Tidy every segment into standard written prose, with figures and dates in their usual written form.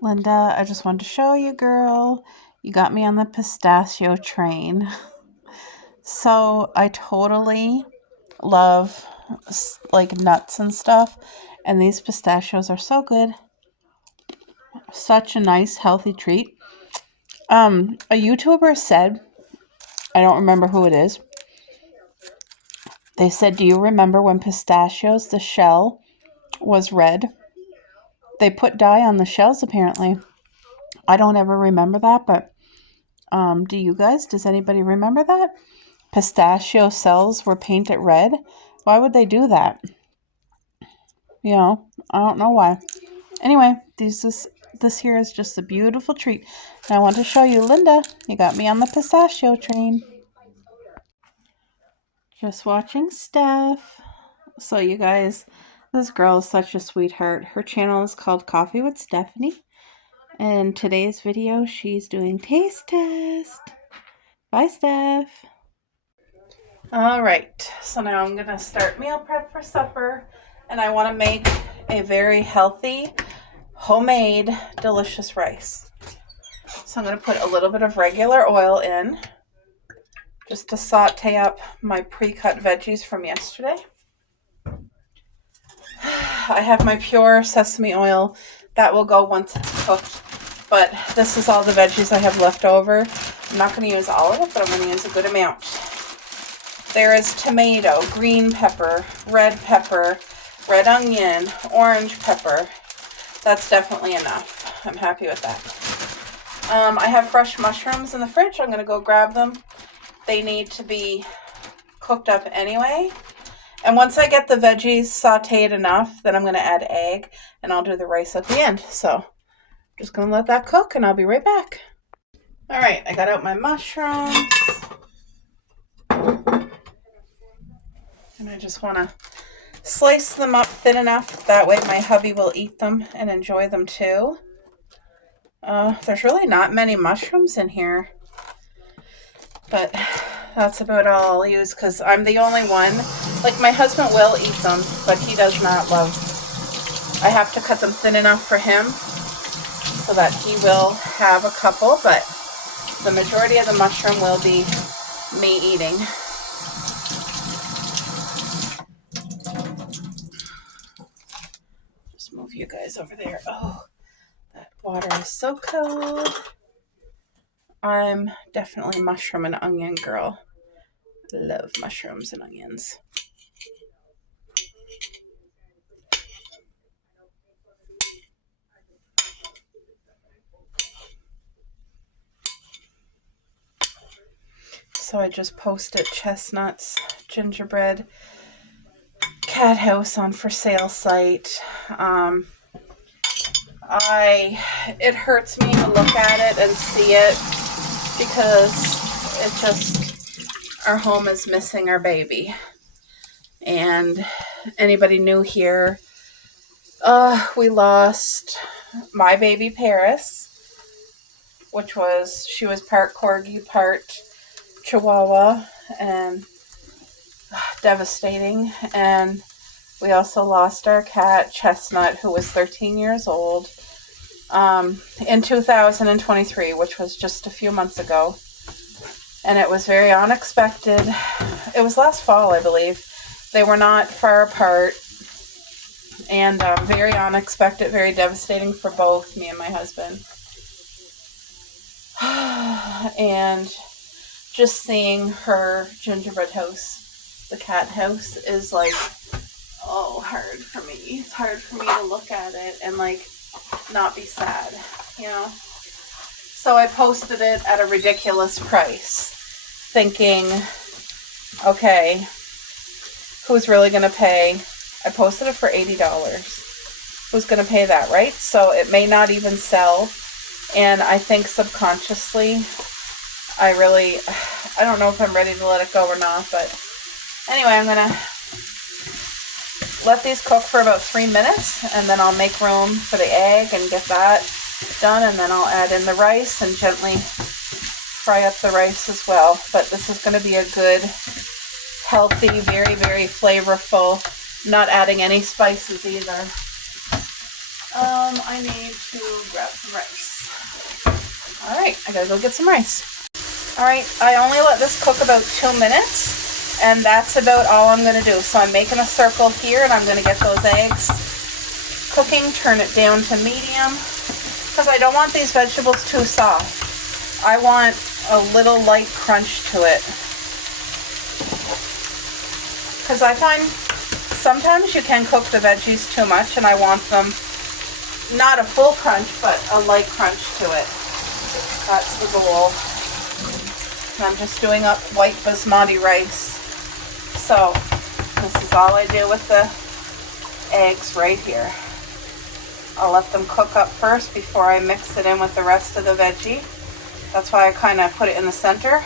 Linda, I just wanted to show you, girl. You got me on the pistachio train. So I totally love like nuts and stuff, and these pistachios are so good. Such a nice, healthy treat. A YouTuber said, I don't remember who it is. They said, "Do you remember when pistachios, the shell was red? They put dye on the shells apparently." I don't ever remember that, but do you guys? Does anybody remember that? Pistachio cells were painted red. Why would they do that? I don't know why. Anyway, this here is just a beautiful treat. And I want to show you, Linda, you got me on the pistachio train. Just watching Steph. So you guys, this girl is such a sweetheart. Her channel is called Coffee with Stephanie. In today's video, she's doing taste test. Bye, Steph. All right, so now I'm gonna start meal prep for supper, and I want to make a very healthy, homemade, delicious rice. So I'm gonna put a little bit of regular oil in, just to saute up my pre-cut veggies from yesterday. I have my pure sesame oil. That will go once it's cooked, but this is all the veggies I have left over. I'm not going to use all of it, but I'm going to use a good amount. There is tomato, green pepper, red onion, orange pepper. That's definitely enough. I'm happy with that. I have fresh mushrooms in the fridge. I'm going to go grab them. They need to be cooked up anyway. And once I get the veggies sauteed enough, then I'm going to add egg, and I'll do the rice at the end. So I'm just going to let that cook, and I'll be right back. All right, I got out my mushrooms. And I just want to slice them up thin enough. That way my hubby will eat them and enjoy them too. There's really not many mushrooms in here, but that's about all I'll use because I'm the only one. Like, my husband will eat them, but he does not love. I have to cut them thin enough for him so that he will have a couple, but the majority of the mushroom will be me eating. Just move you guys over there. Oh, that water is so cold. I'm definitely mushroom and onion girl. Love mushrooms and onions. So I just posted Chestnut's gingerbread cat house on for sale site. It hurts me to look at it and see it because our home is missing our baby. And anybody new here, we lost my baby Paris, she was part corgi, part Chihuahua, and devastating. And we also lost our cat Chestnut, who was 13 years old, in 2023, which was just a few months ago. And it was very unexpected. It was last fall, I believe. They were not far apart, and very unexpected, very devastating for both me and my husband. And just seeing her gingerbread house, the cat house, is like, hard for me. It's hard for me to look at it and not be sad, So I posted it at a ridiculous price, thinking, okay, who's really going to pay? I posted it for $80. Who's going to pay that, right? So it may not even sell. And I think subconsciously, I don't know if I'm ready to let it go or not. But anyway, I'm going to let these cook for about 3 minutes. And then I'll make room for the egg and get that done. And then I'll add in the rice and gently fry up the rice as well. But this is going to be a good, healthy, very, very flavorful, not adding any spices either. I need to grab some right, I gotta go get some rice. All right, I only let this cook about 2 minutes, and that's about all I'm gonna do. So I'm making a circle here, and I'm gonna get those eggs cooking, turn it down to medium, because I don't want these vegetables too soft. I want a little light crunch to it. Because I find sometimes you can cook the veggies too much, and I want them not a full crunch, but a light crunch to it. That's the goal. And I'm just doing up white basmati rice. So this is all I do with the eggs right here. I'll let them cook up first before I mix it in with the rest of the veggie. That's why I kind of put it in the center.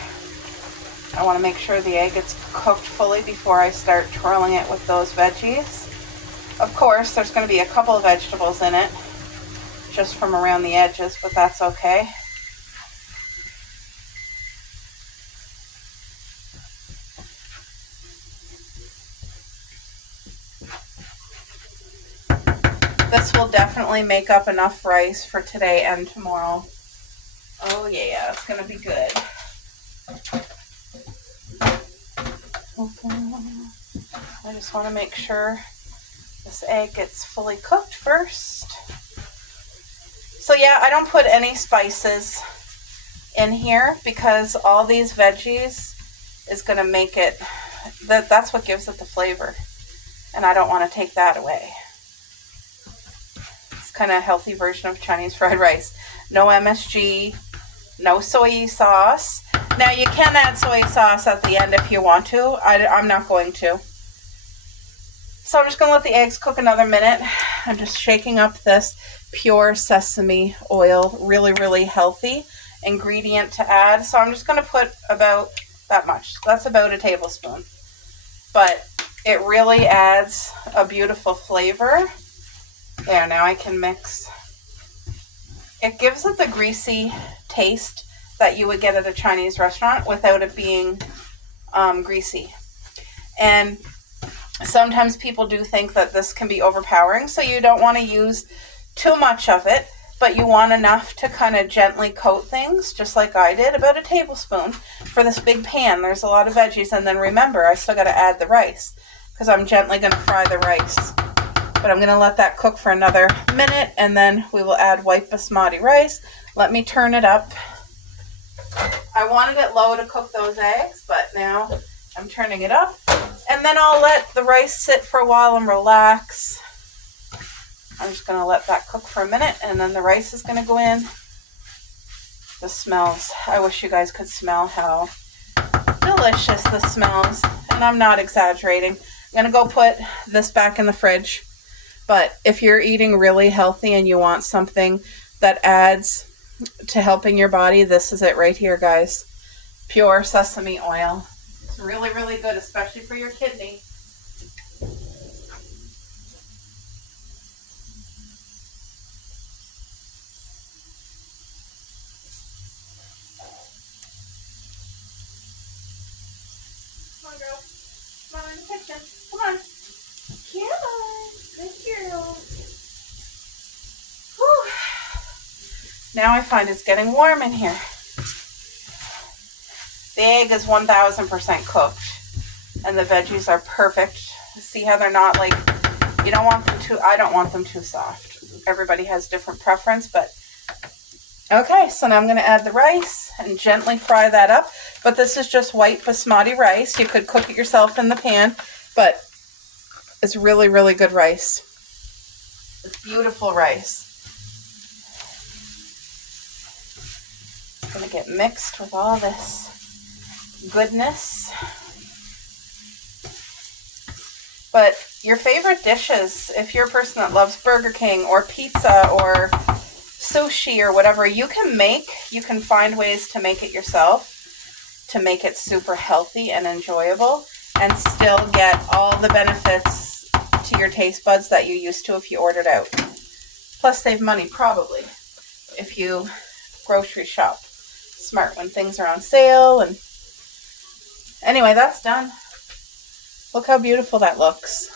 I want to make sure the egg gets cooked fully before I start twirling it with those veggies. Of course, there's going to be a couple of vegetables in it, just from around the edges, but that's okay. This will definitely make up enough rice for today and tomorrow. Oh yeah, it's gonna be good. I just want to make sure this egg gets fully cooked first. So yeah, I don't put any spices in here because all these veggies is gonna make it, that's what gives it the flavor. And I don't want to take that away. It's kind of a healthy version of Chinese fried rice. No MSG, no soy sauce. Now you can add soy sauce at the end if you want to. I'm not going to. So I'm just going to let the eggs cook another minute. I'm just shaking up this pure sesame oil. Really, really healthy ingredient to add. So I'm just going to put about that much. That's about a tablespoon. But it really adds a beautiful flavor. There, now I can mix. It gives it the greasy taste that you would get at a Chinese restaurant without it being greasy. And sometimes people do think that this can be overpowering, so you don't want to use too much of it, but you want enough to kind of gently coat things, just like I did, about a tablespoon for this big pan. There's a lot of veggies, and then remember, I still got to add the rice because I'm gently going to fry the rice. But I'm going to let that cook for another minute, and then we will add white basmati rice. Let me turn it up. I wanted it low to cook those eggs, but now I'm turning it up. And then I'll let the rice sit for a while and relax. I'm just going to let that cook for a minute, and then the rice is going to go in. The smells. I wish you guys could smell how delicious this smells. And I'm not exaggerating. I'm going to go put this back in the fridge. But if you're eating really healthy and you want something that adds to helping your body, this is it right here, guys. Pure sesame oil. It's really, really good, especially for your kidney. Come on, girl. Come on in the kitchen. Come on. Come on. Good girl. Whew. Now I find it's getting warm in here. The egg is 1000% cooked, and the veggies are perfect. See how they're not like, you don't want them too, I don't want them too soft. Everybody has different preference, but okay, so now I'm going to add the rice and gently fry that up. But this is just white basmati rice. You could cook it yourself in the pan, but it's really, really good rice. It's beautiful rice. It's going to get mixed with all this goodness. But your favorite dishes, if you're a person that loves Burger King or pizza or sushi or whatever, you can find ways to make it yourself, to make it super healthy and enjoyable, and still get all the benefits to your taste buds that you used to if you ordered out. Plus save money probably if you grocery shop smart when things are on sale. And anyway, that's done. Look how beautiful that looks.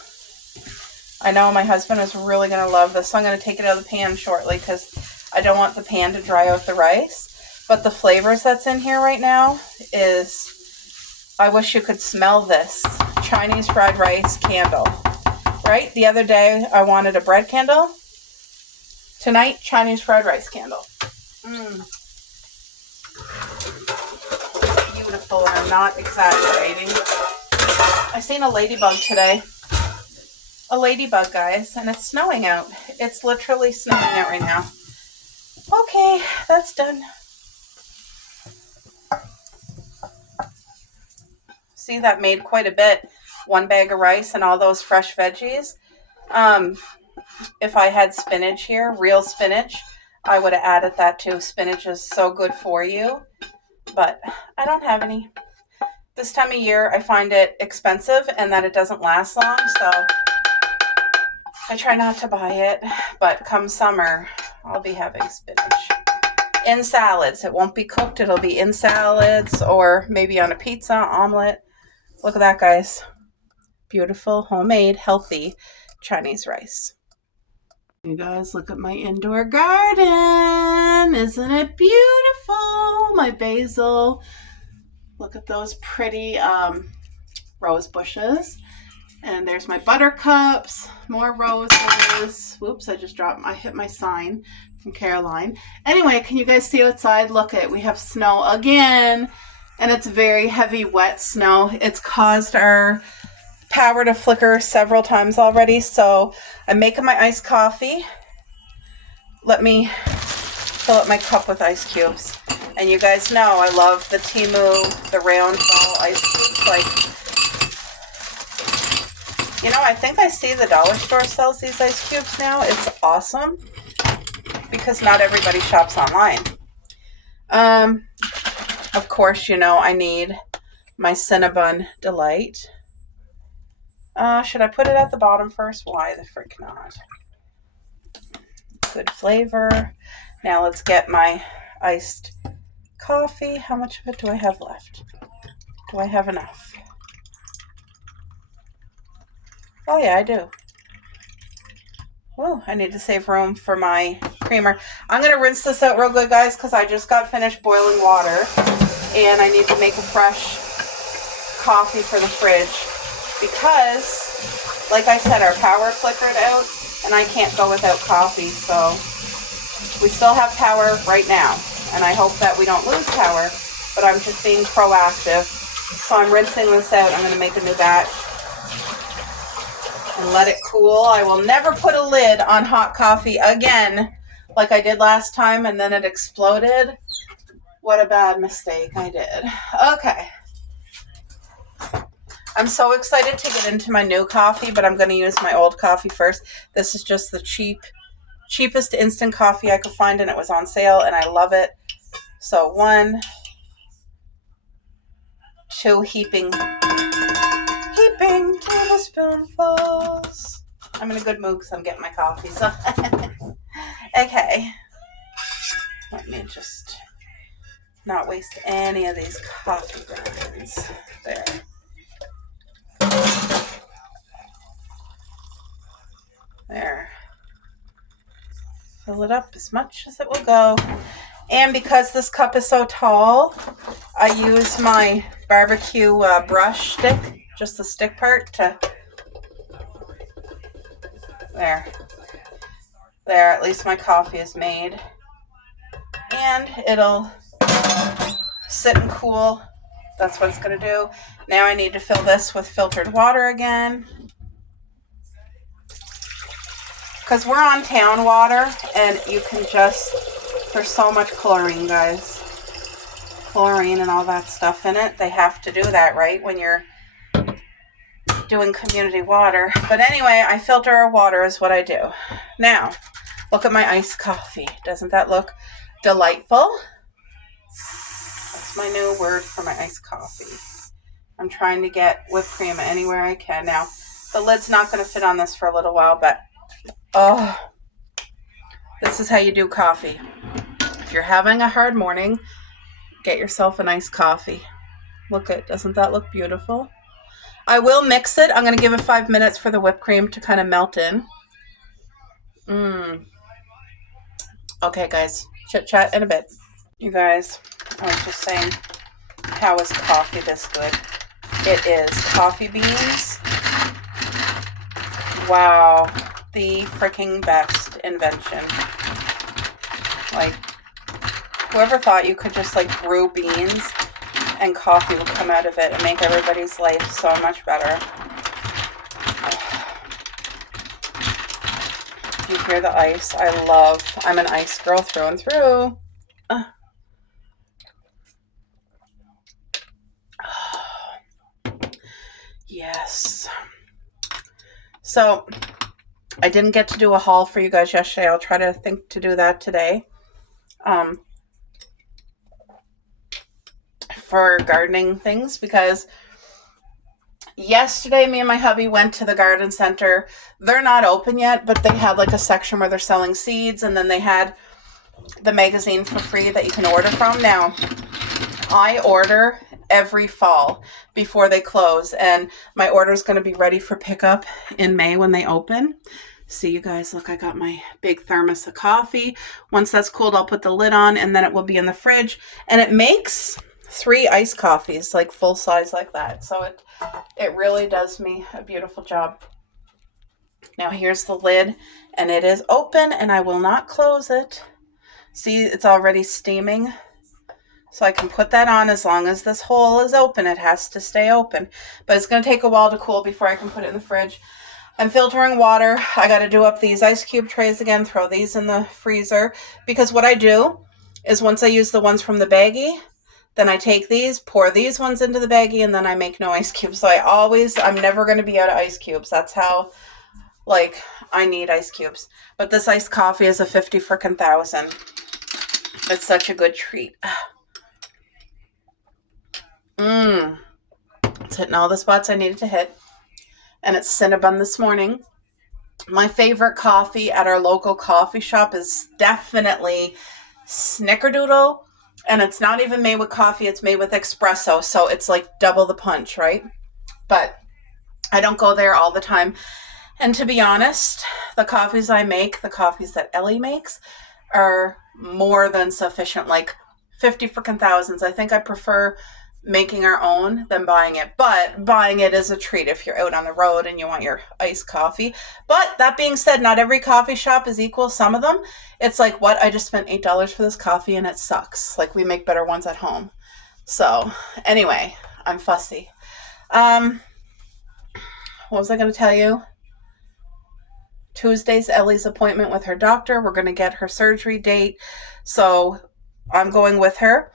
I know my husband is really going to love this, so I'm going to take it out of the pan shortly because I don't want the pan to dry out the rice. But the flavors that's in here right now is, I wish you could smell this. Chinese fried rice candle. Right? The other day I wanted a bread candle. Tonight, Chinese fried rice candle. Beautiful, and I'm not exaggerating. I seen a ladybug today. A ladybug, guys, and it's snowing out. It's literally snowing out right now. Okay, that's done. See, that made quite a bit. 1 bag of rice and all those fresh veggies. If I had spinach here, real spinach, I would have added that too. Spinach is so good for you, but I don't have any. This time of year, I find it expensive and that it doesn't last long, so I try not to buy it. But come summer, I'll be having spinach. In salads. It won't be cooked. It'll be in salads or maybe on a pizza, omelet. Look at that, guys. Beautiful, homemade, healthy Chinese rice. You guys, look at my indoor garden. Isn't it beautiful? My basil. Look at those pretty rose bushes. And there's my buttercups, more roses. Whoops, I hit my sign from Caroline. Anyway, can you guys see outside? Look at it. We have snow again. And it's very heavy, wet snow. It's caused our power to flicker several times already. So I'm making my iced coffee. Let me fill up my cup with ice cubes. And you guys know I love the Temu, the round ball ice cubes. I think I see the dollar store sells these ice cubes now. It's awesome because not everybody shops online. Of course, I need my Cinnabon Delight. Should I put it at the bottom first? Why the frick not? Good flavor. Now let's get my iced coffee. How much of it do I have left? Do I have enough? Oh yeah, I do. Oh, I need to save room for my creamer. I'm going to rinse this out real good, guys, because I just got finished boiling water. And I need to make a fresh coffee for the fridge. Because, like I said, our power flickered out. And I can't go without coffee. So, we still have power right now. And I hope that we don't lose power. But I'm just being proactive. So I'm rinsing this out. I'm going to make a new batch. And let it cool. I will never put a lid on hot coffee again like I did last time and then it exploded. What a bad mistake I did. Okay. I'm so excited to get into my new coffee, but I'm going to use my old coffee first. This is just the cheapest instant coffee I could find, and it was on sale, and I love it. So 1, 2 heaping tablespoonfuls. I'm in a good mood because I'm getting my coffee. So okay. Let me just not waste any of these coffee grounds. There. There. Fill it up as much as it will go. And because this cup is so tall, I use my barbecue brush stick, just the stick part, to there. There, at least my coffee is made. And it'll sit and cool. That's what it's going to do. Now I need to fill this with filtered water again. Because we're on town water, and you can just, there's so much chlorine, guys. Chlorine and all that stuff in it. They have to do that, right, when you're doing community water. But anyway, I filter our water is what I do. Now, look at my iced coffee. Doesn't that look delightful? That's my new word for my iced coffee. I'm trying to get whipped cream anywhere I can. Now, the lid's not going to fit on this for a little while, but oh, this is how you do coffee. If you're having a hard morning, get yourself a nice coffee. Look at, doesn't that look beautiful? I will mix it. I'm going to give it 5 minutes for the whipped cream to kind of melt in. Okay, guys. Chit chat in a bit. You guys, I was just saying, how is coffee this good? It is coffee beans. Wow, the freaking best invention. Like, whoever thought you could just like brew beans and coffee would come out of it and make everybody's life so much better. You hear the ice? I'm an ice girl through and through. Yes. So, I didn't get to do a haul for you guys yesterday. I'll try to think to do that today. For gardening things, because yesterday me and my hubby went to the garden center. They're not open yet, but they had like a section where they're selling seeds, and then they had the magazine for free that you can order from. Now, I order every fall before they close, and my order is going to be ready for pickup in May when they open. See, you guys, look, I got my big thermos of coffee. Once that's cooled, I'll put the lid on, and then it will be in the fridge, and it makes 3 iced coffees, like full size like that. So it really does me a beautiful job. Now here's the lid, and it is open, and I will not close it. See, it's already steaming. So I can put that on as long as this hole is open. It has to stay open. But it's going to take a while to cool before I can put it in the fridge. I'm filtering water. I got to do up these ice cube trays again, throw these in the freezer. Because what I do is once I use the ones from the baggie, then I take these, pour these ones into the baggie, and then I make no ice cubes. So I'm never going to be out of ice cubes. That's how, like, I need ice cubes. But this iced coffee is a 50 frickin' thousand. It's such a good treat. It's hitting all the spots I needed to hit. And it's Cinnabon this morning. My favorite coffee at our local coffee shop is definitely Snickerdoodle. And it's not even made with coffee, it's made with espresso. So it's like double the punch, right? But I don't go there all the time. And to be honest, the coffees I make, the coffees that Ellie makes, are more than sufficient. Like 50 frickin' thousands. I think I prefer making our own than buying it, but buying it is a treat if you're out on the road and you want your iced coffee. But that being said, not every coffee shop is equal. Some of them, it's like, what, I just spent $8 for this coffee and it sucks. Like, we make better ones at home. So anyway, I'm fussy. What was I going to tell you? Tuesday's Ellie's appointment with her doctor. We're going to get her surgery date, so I'm going with her.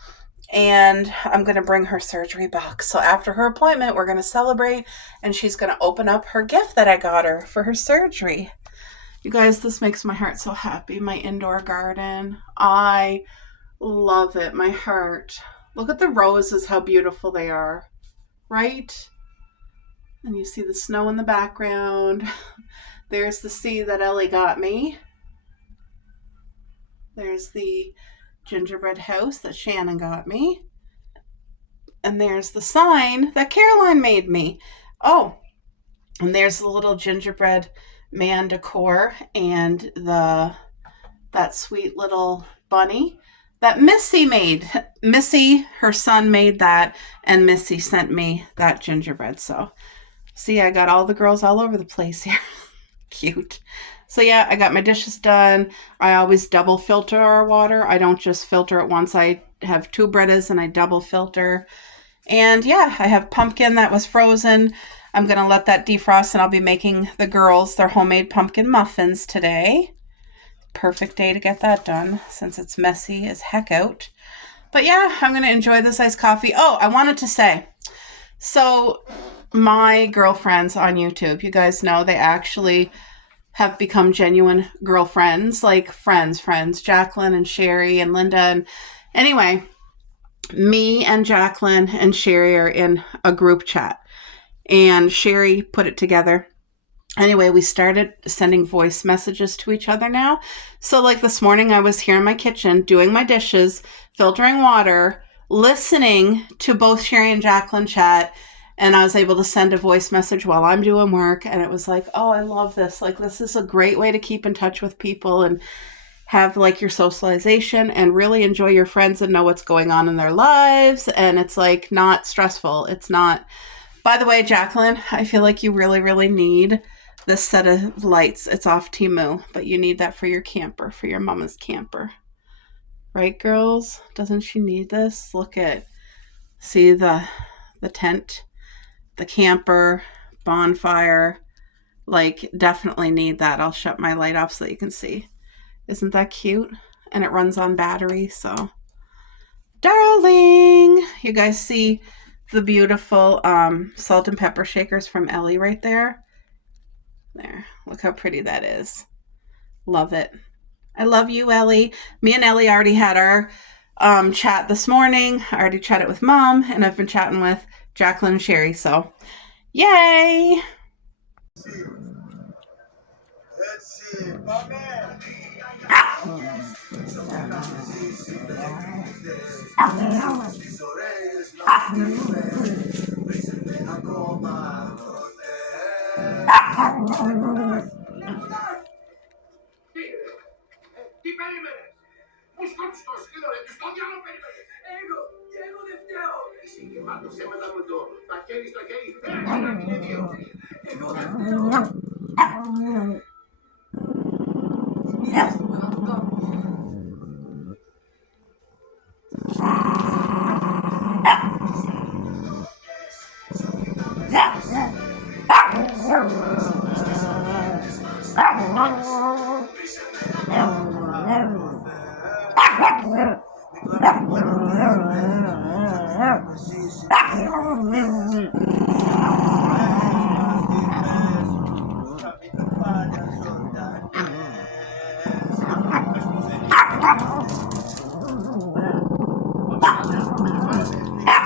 And I'm going to bring her surgery box. So after her appointment, we're going to celebrate, and she's going to open up her gift that I got her for her surgery. You guys, this makes my heart so happy. My indoor garden. I love it. My heart. Look at the roses, how beautiful they are. Right? And you see the snow in the background. There's the sea that Ellie got me. There's the gingerbread house that Shannon got me. And there's the sign that Caroline made me. Oh, and there's the little gingerbread man decor and that sweet little bunny that Missy made. Missy, her son, made that, and Missy sent me that gingerbread. So, see, I got all the girls all over the place here. Cute. So yeah, I got my dishes done. I always double filter our water. I don't just filter it once. I have 2 Britas and I double filter. And yeah, I have pumpkin that was frozen. I'm going to let that defrost, and I'll be making the girls their homemade pumpkin muffins today. Perfect day to get that done since it's messy as heck out. But yeah, I'm going to enjoy this iced coffee. Oh, I wanted to say, so my girlfriends on YouTube, you guys know they actually have become genuine girlfriends, like friends, Jacqueline and Sherry and Linda. And anyway, me and Jacqueline and Sherry are in a group chat, and Sherry put it together. Anyway, we started sending voice messages to each other now. So like this morning, I was here in my kitchen doing my dishes, filtering water, listening to both Sherry and Jacqueline chat. And I was able to send a voice message while I'm doing work. And it was like, oh, I love this. Like, this is a great way to keep in touch with people and have like your socialization and really enjoy your friends and know what's going on in their lives. And it's like not stressful. It's not. By the way, Jacqueline, I feel like you really, really need this set of lights. It's off Temu, but you need that for your camper, for your mama's camper. Right, girls? Doesn't she need this? Look at, see the tent, the camper, bonfire. Like, definitely need that. I'll shut my light off so that you can see. Isn't that cute? And it runs on battery, so. Darling! You guys see the beautiful salt and pepper shakers from Ellie right there? There. Look how pretty that is. Love it. I love you, Ellie. Me and Ellie already had our chat this morning. I already chatted with Mom, and I've been chatting with Jacqueline and Sherry, so yay! Let's see. My man. Τι περίμενες! Μου σκότεις το σκύλο ρε, του το διάλο περίμενες! Εγώ δεν φταίω! Εσύ γεμάτωσέ μετά με το μαχαίρι στο χέρι, έκανα την ιδιώτη! Εγώ δεν φταίω! Είδες το πέρα του κάπου!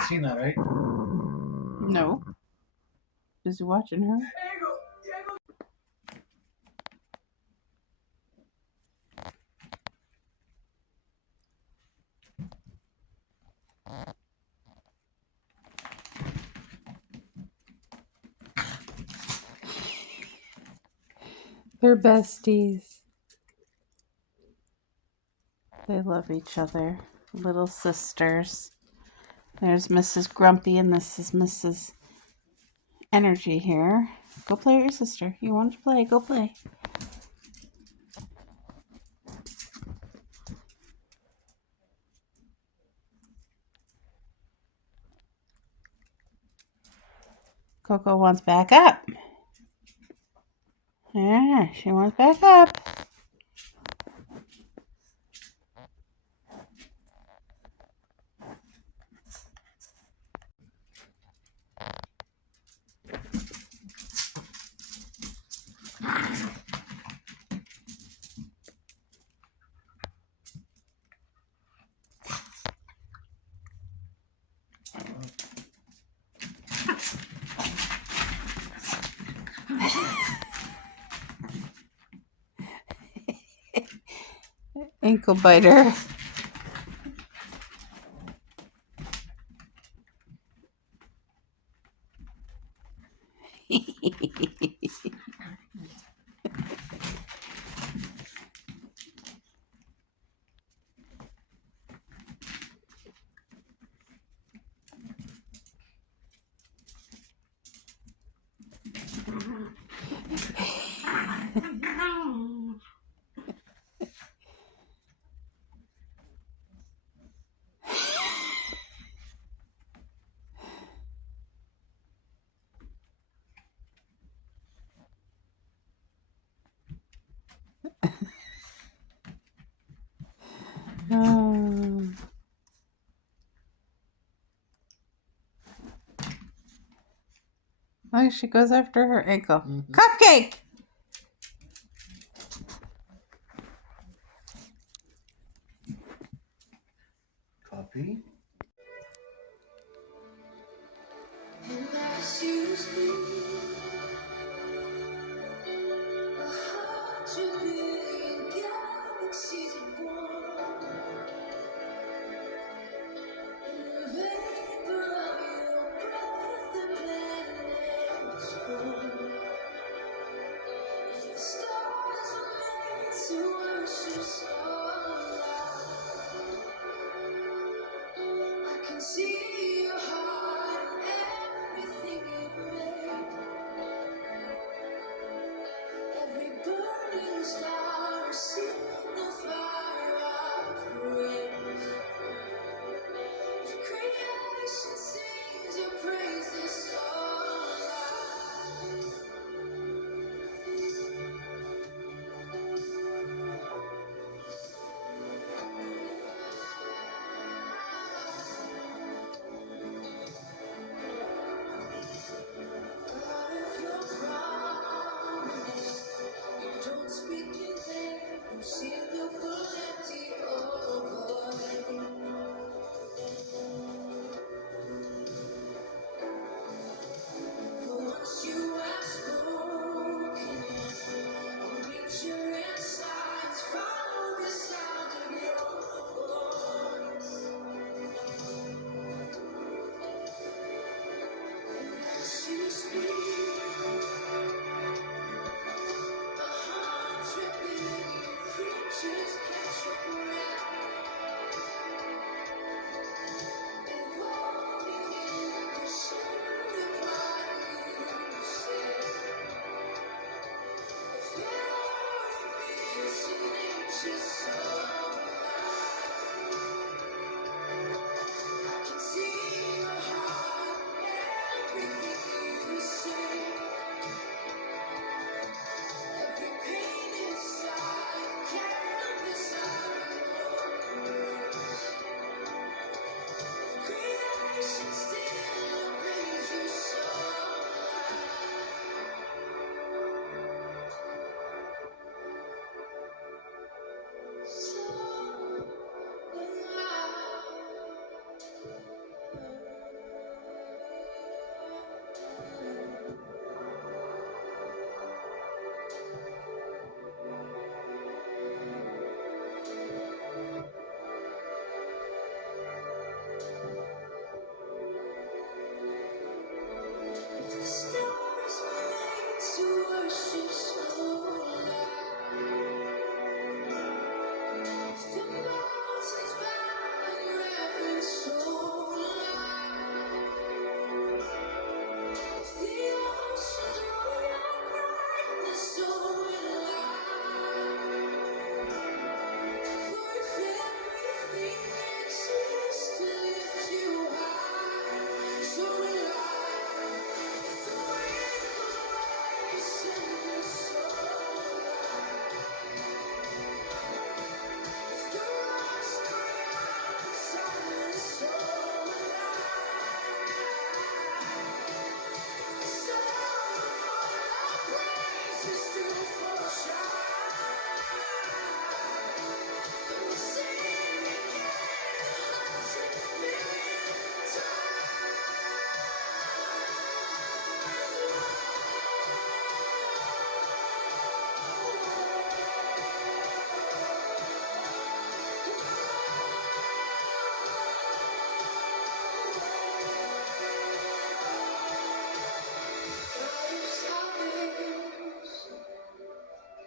Seen that, right? No. Is he watching her? They're besties. They love each other. Little sisters. There's Mrs. Grumpy and this is Mrs. Energy here. Go play with your sister. You want to play? Go play. Coco wants back up. Yeah, she wants back up. Ankle biter. Oh, she goes after her ankle. Mm-hmm. Cupcake! Coffee? can see your heart in everything you've made. Every burning star, signify of grace. If creation sings your praises so loud, God of your promise, you don't speak in vain, you seal the empty void. For once you have spoken, nature and science follow the sound of your voice. And as you speak, the hundred billion creatures catch your breath, evolving in pursuit of what you said. There is in nature's soul. I can see your heart, everything you say. Every painted sky, canvas of your creation still obeys you so loud, so loud. If the stars were made to worship so loud, if the mountains bow in reverence so loud, if the oceans roar your brightness so loud, for if everything exists to lift you high, so loud, if the wind blows away, send me so loud, if the rocks cry out in silence so loud, the sound of all our praises still falls shine. We'll sing again 100 million times.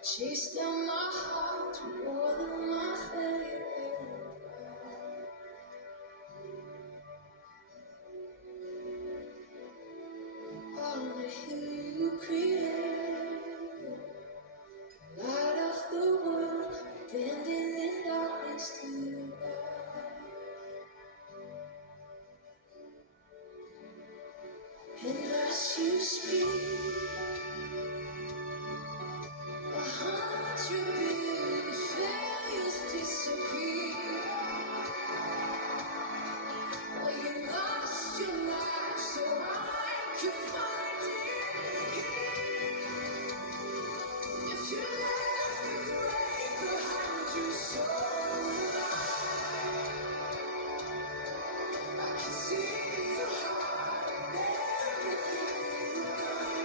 Chase down my heart to more than my favorite. On the hill you created, light of the world, bending in darkness to light. And as you speak, 100 billion failures disappear. Well, you lost your life so I could find it here. If you left the grave behind you so alive, I can see your heart and everything you've done.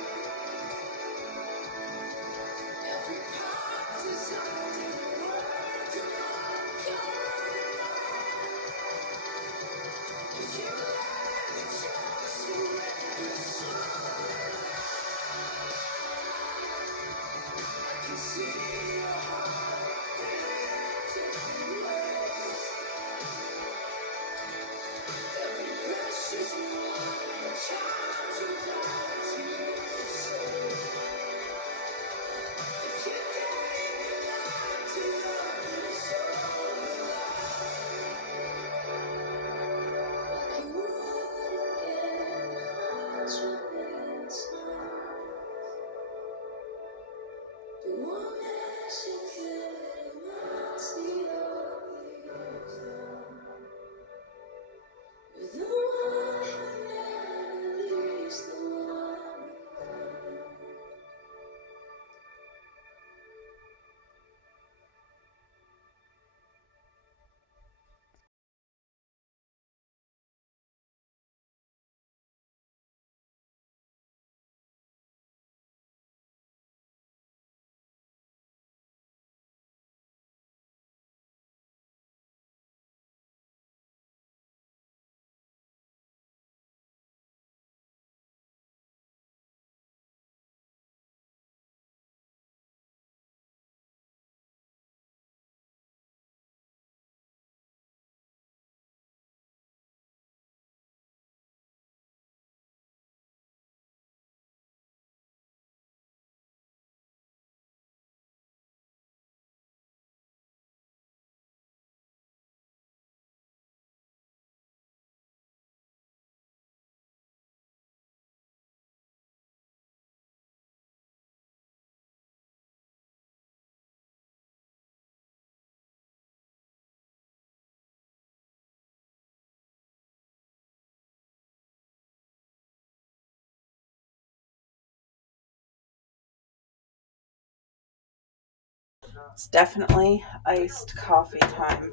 It's definitely iced coffee time,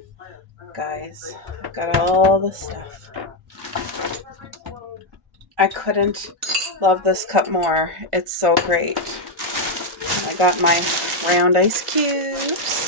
guys. I've got all the stuff. I couldn't love this cup more. It's so great. I got my round ice cubes.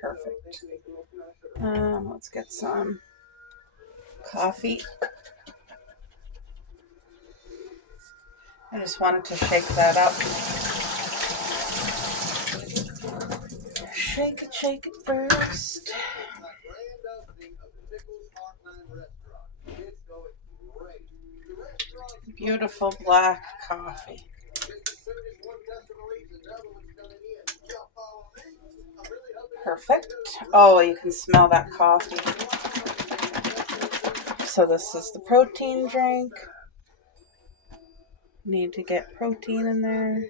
Perfect. Let's get some coffee. I just wanted to shake that up. Shake it first. Beautiful black coffee. Perfect. Oh, you can smell that coffee. So this is the protein drink. Need to get protein in there.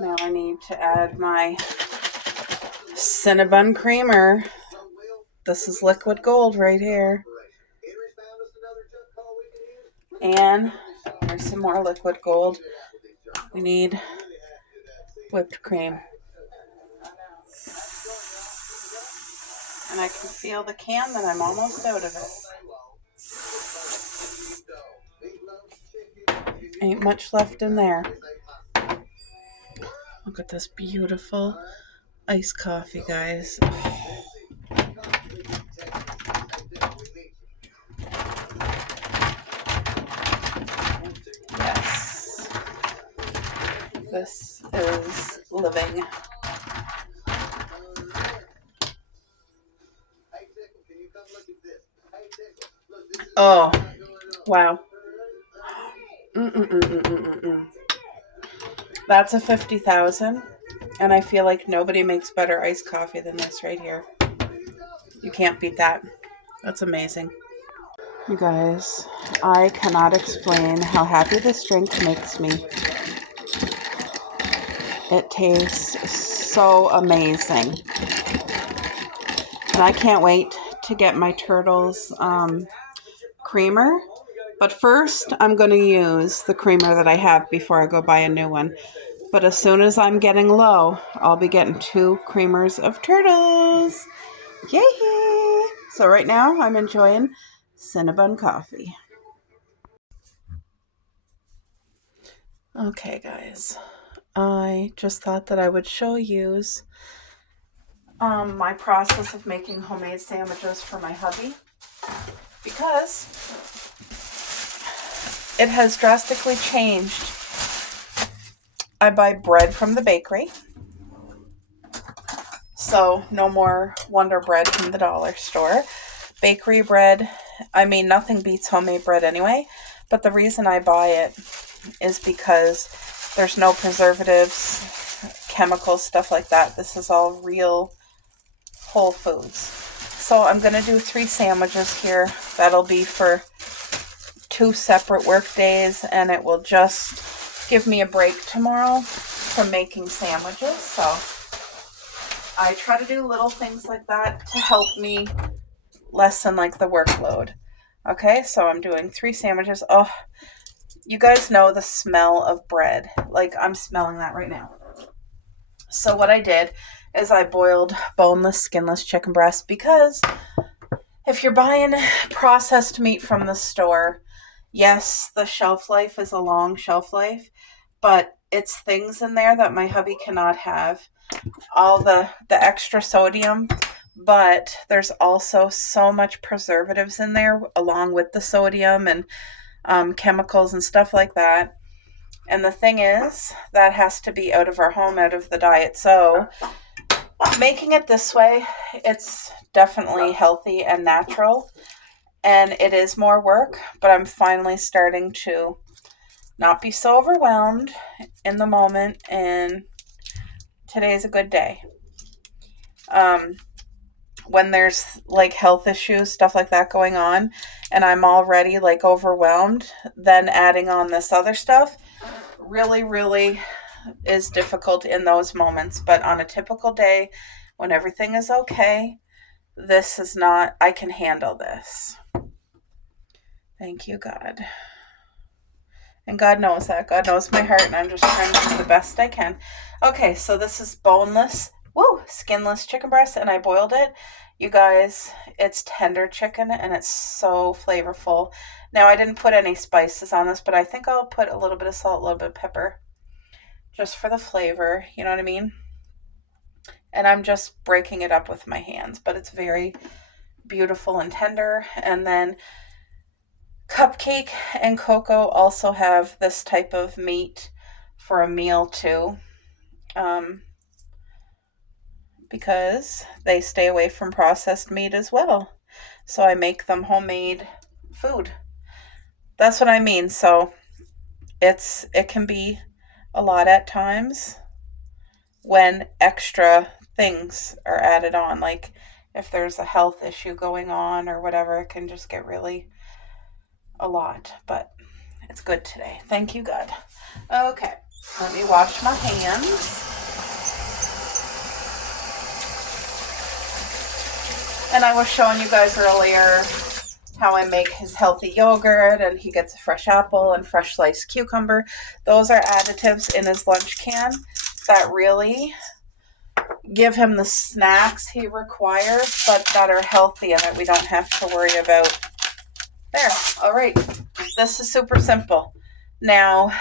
Now I need to add my Cinnabon creamer. This is liquid gold right here. And there's some more liquid gold. We need whipped cream. And I can feel the can that I'm almost out of it. Ain't much left in there. Look at this beautiful iced coffee, guys. Yes. This is living. Oh, wow. That's a 50,000, and I feel like nobody makes better iced coffee than this right here. You can't beat that. That's amazing. You guys, I cannot explain how happy this drink makes me. It tastes so amazing. And I can't wait to get my Turtles creamer. But first, I'm going to use the creamer that I have before I go buy a new one. But as soon as I'm getting low, I'll be getting 2 creamers of Turtles. Yay! So right now, I'm enjoying Cinnabon coffee. Okay, guys. I just thought that I would show you my process of making homemade sandwiches for my hubby, because it has drastically changed. I buy bread from the bakery, so no more Wonder Bread from the dollar store. Bakery bread, I mean, nothing beats homemade bread anyway, but the reason I buy it is because there's no preservatives, chemicals, stuff like that. This is all real whole foods. So I'm going to do 3 sandwiches here. That'll be for 2 separate work days, and it will just give me a break tomorrow from making sandwiches. So I try to do little things like that to help me lessen like the workload. Okay, so I'm doing 3 sandwiches. Oh, you guys know the smell of bread. Like, I'm smelling that right now. So what I did is I boiled boneless, skinless chicken breast, because if you're buying processed meat from the store, yes, the shelf life is a long shelf life, but it's things in there that my hubby cannot have. All the extra sodium, but there's also so much preservatives in there along with the sodium and chemicals and stuff like that. And the thing is, that has to be out of our home, out of the diet. So making it this way, it's definitely healthy and natural, and it is more work, but I'm finally starting to not be so overwhelmed in the moment, and today's a good day. when there's like health issues, stuff like that going on, and I'm already like overwhelmed, then adding on this other stuff really, really is difficult in those moments. But on a typical day, when everything is okay, this is not, I can handle this. Thank you, God. And God knows that. God knows my heart, and I'm just trying to do the best I can. Okay, so this is boneless, skinless chicken breast, and I boiled it. You guys, it's tender chicken, and it's so flavorful. Now, I didn't put any spices on this, but I think I'll put a little bit of salt, a little bit of pepper, just for the flavor, you know what I mean? And I'm just breaking it up with my hands, but it's very beautiful and tender. And then Cupcake and Coco also have this type of meat for a meal too, because they stay away from processed meat as well. So I make them homemade food. That's what I mean. So it can be a lot at times when extra things are added on, like if there's a health issue going on or whatever, it can just get really a lot, but it's good today. Thank you, God. Okay, let me wash my hands. And I was showing you guys earlier how I make his healthy yogurt, and he gets a fresh apple and fresh sliced cucumber. Those are additives in his lunch can that really give him the snacks he requires, but that are healthy and that we don't have to worry about. There. All right. This is super simple. Now,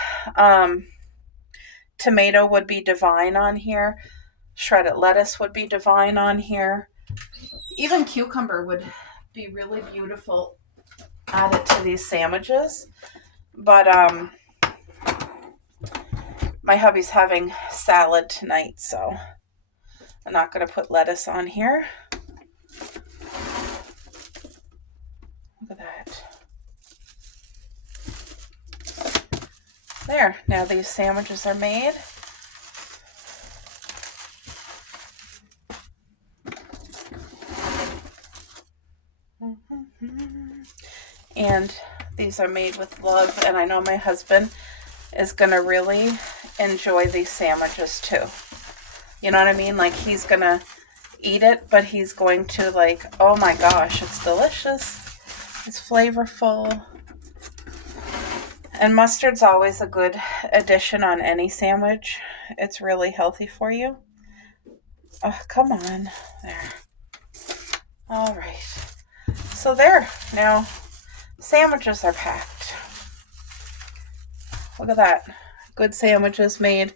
tomato would be divine on here. Shredded lettuce would be divine on here. Even cucumber would be really beautiful added to these sandwiches. But my hubby's having salad tonight, so I'm not going to put lettuce on here. Look at that. There. Now these sandwiches are made. And these are made with love, and I know my husband is going to really enjoy these sandwiches too. You know what I mean? Like, he's going to eat it, but he's going to like, oh my gosh, it's delicious. It's flavorful. And mustard's always a good addition on any sandwich. It's really healthy for you. Oh, come on. There. All right. So there. Now, sandwiches are packed. Look at that. Good sandwiches made.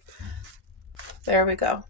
There we go.